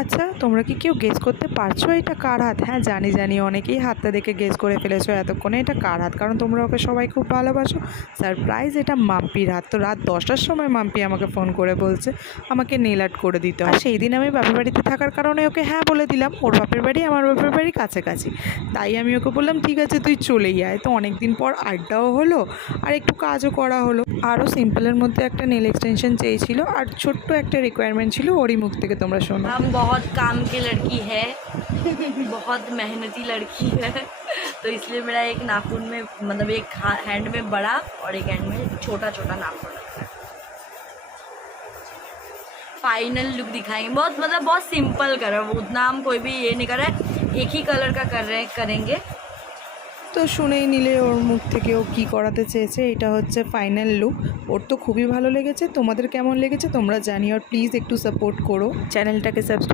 আচ্ছা, তোমরা কি কেউ গেস করতে পারছো এটা কার হাত? হ্যাঁ, জানি অনেকেই হাতটা দেখে গেস করে ফেলেছো এতক্ষণে এটা কার হাত, কারণ তোমরা ওকে সবাই খুব ভালোবাসো। সারপ্রাইজ, এটা মাম্পির হাত। তো রাত 10টার সময় মাম্পি আমাকে ফোন করে বলছে আমাকে নেল আর্ট করে দিতে হয়। সেই দিন আমি বাপের বাড়িতে থাকার কারণে ওকে হ্যাঁ বলে দিলাম। ওর বাপের বাড়ি আমার বাপের বাড়ি কাছাকাছি, তাই আমি ওকে বললাম ঠিক আছে তুই চলেই আয়। তো অনেক দিন পর আড্ডাও হলো আর একটু কাজও করা হলো। আরও সিম্পলের মধ্যে একটা নেল এক্সটেনশন চেয়েছিল আর ছোট্ট একটা রিকোয়ারমেন্ট ছিল, ওরই মুখ থেকে তোমরা শোনো। हम बहुत काम की लड़की है बहुत मेहनती लड़की है तो इसलिए मेरा एक नाखून में मतलब एक हैंड में बड़ा और एक हैंड में छोटा छोटा नाखून रखा है। फाइनल लुक दिखाएंगे, बहुत मतलब बहुत सिंपल कर रहा है, उतना हम कोई भी ये नहीं कर रहे हैं, एक ही कलर का कर रहे करेंगे। তো শুনেই নিলে ওর মুখ থেকে ও কী করাতে চেয়েছে। এটা হচ্ছে ফাইনাল লুক। ওর তো খুবই ভালো লেগেছে। তোমাদের কেমন লেগেছে তোমরা জানিও, আর প্লিজ একটু সাপোর্ট করো, চ্যানেলটাকে সাবস্ক্রাইব